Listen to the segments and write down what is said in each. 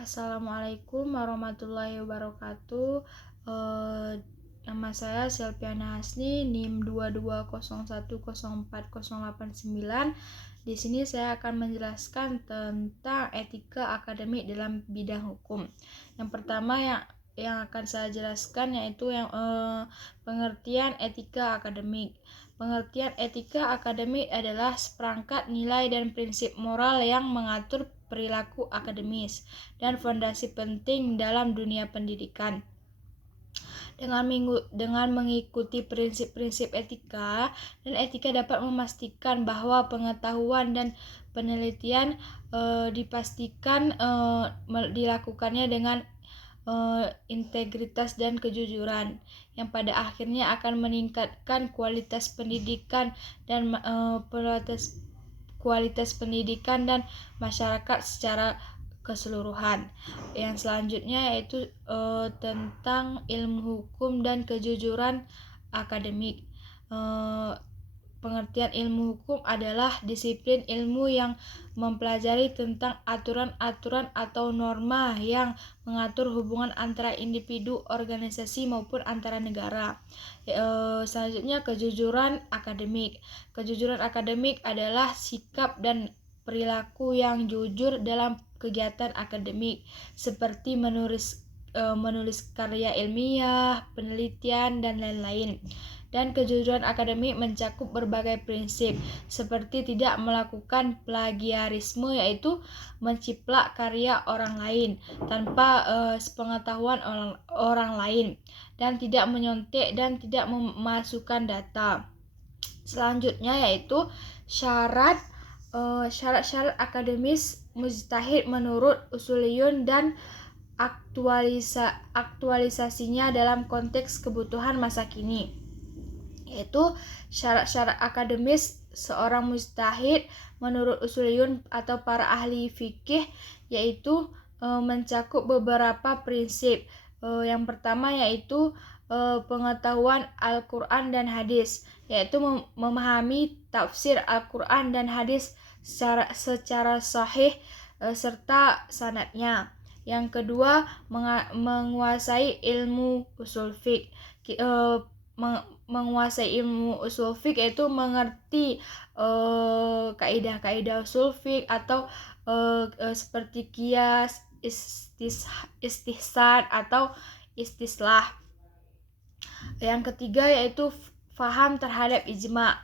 Assalamualaikum warahmatullahi wabarakatuh. Nama saya Selviana Hasni, NIM 2201040889. Di sini saya akan menjelaskan tentang etika akademik dalam bidang hukum. Yang pertama yang akan saya jelaskan yaitu pengertian etika akademik. Pengertian etika akademik adalah seperangkat nilai dan prinsip moral yang mengatur perilaku akademis dan fondasi penting dalam dunia pendidikan. Dengan mengikuti prinsip-prinsip etika, dan etika dapat memastikan bahwa pengetahuan dan penelitian dipastikan dilakukannya dengan integritas dan kejujuran, yang pada akhirnya akan meningkatkan kualitas pendidikan dan masyarakat secara keseluruhan. Yang selanjutnya yaitu tentang ilmu hukum dan kejujuran akademik. Pengertian ilmu hukum adalah disiplin ilmu yang mempelajari tentang aturan-aturan atau norma yang mengatur hubungan antara individu, organisasi maupun antara negara. Selanjutnya kejujuran akademik. Kejujuran akademik adalah sikap dan perilaku yang jujur dalam kegiatan akademik seperti menulis karya ilmiah, penelitian, dan lain-lain. Dan kejujuran akademik mencakup berbagai prinsip seperti tidak melakukan plagiarisme, yaitu menciplak karya orang lain tanpa sepengetahuan orang lain, dan tidak menyontek dan tidak memasukkan data. Selanjutnya yaitu syarat-syarat akademis mujtahid menurut usuliyun dan aktualisasinya dalam konteks kebutuhan masa kini. Yaitu syarat-syarat akademis seorang mujtahid menurut usuliyun atau para ahli fikih, yaitu mencakup beberapa prinsip. Yang pertama yaitu pengetahuan Al-Quran dan hadis, yaitu memahami tafsir Al-Quran dan hadis secara sahih serta sanadnya. Yang kedua, menguasai ilmu usul fiqh. Menguasai ilmu usul fiqh yaitu mengerti kaidah-kaidah usul fiqh atau seperti qiyas, istihsan atau istislah. Yang ketiga yaitu faham terhadap ijma,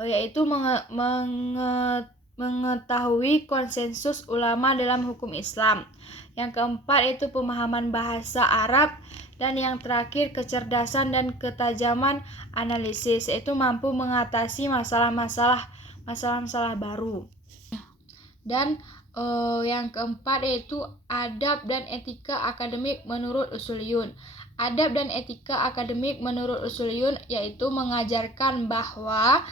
yaitu mengetahui konsensus ulama dalam hukum Islam. Yang keempat yaitu pemahaman bahasa Arab. Dan yang terakhir kecerdasan dan ketajaman analisis, yaitu mampu mengatasi masalah-masalah baru. Dan yang keempat yaitu adab dan etika akademik menurut usuliyun. Adab dan etika akademik menurut usuliyun yaitu mengajarkan bahwa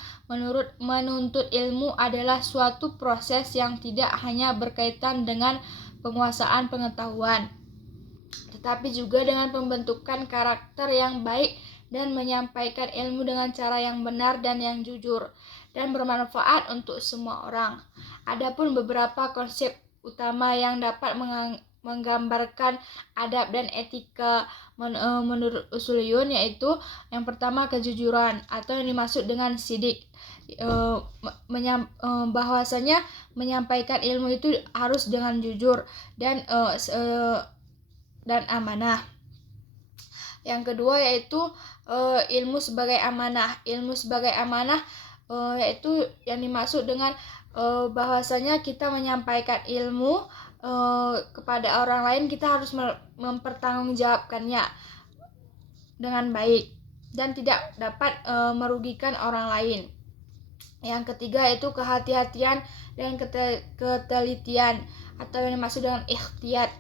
menuntut ilmu adalah suatu proses yang tidak hanya berkaitan dengan penguasaan pengetahuan, tetapi juga dengan pembentukan karakter yang baik dan menyampaikan ilmu dengan cara yang benar dan yang jujur dan bermanfaat untuk semua orang. Adapun beberapa konsep utama yang dapat menggambarkan adab dan etika menurut usuliyun yaitu yang pertama kejujuran atau yang dimaksud dengan sidik, bahwasanya menyampaikan ilmu itu harus dengan jujur dan amanah. Yang kedua yaitu ilmu sebagai amanah. Ilmu sebagai amanah yaitu yang dimaksud dengan bahwasanya kita menyampaikan ilmu kepada orang lain, kita harus mempertanggungjawabkannya dengan baik dan tidak dapat merugikan orang lain. Yang ketiga yaitu kehati-hatian dan ketelitian atau yang dimaksud dengan ikhtiyat.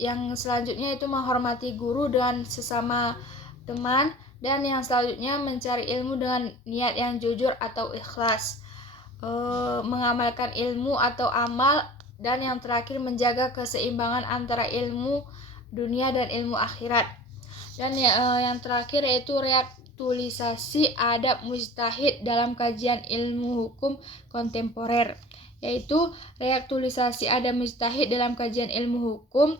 Yang selanjutnya itu menghormati guru dan sesama teman. Dan yang selanjutnya mencari ilmu dengan niat yang jujur atau ikhlas, mengamalkan ilmu atau amal. Dan yang terakhir menjaga keseimbangan antara ilmu dunia dan ilmu akhirat. Dan yang terakhir yaitu reaktualisasi adab mujtahid dalam kajian ilmu hukum kontemporer, yaitu reaktualisasi ada mujtahid dalam kajian ilmu hukum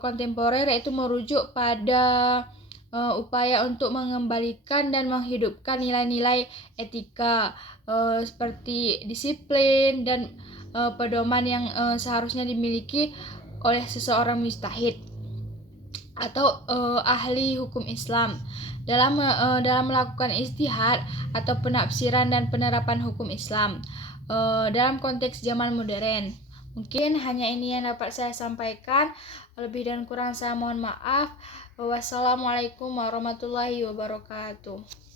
kontemporer, yaitu merujuk pada upaya untuk mengembalikan dan menghidupkan nilai-nilai etika seperti disiplin dan pedoman yang seharusnya dimiliki oleh seseorang mujtahid atau ahli hukum Islam dalam melakukan ijtihad atau penafsiran dan penerapan hukum Islam dalam konteks zaman modern. Mungkin hanya ini yang dapat saya sampaikan. Lebih dan kurang saya mohon maaf. Wassalamualaikum warahmatullahi wabarakatuh.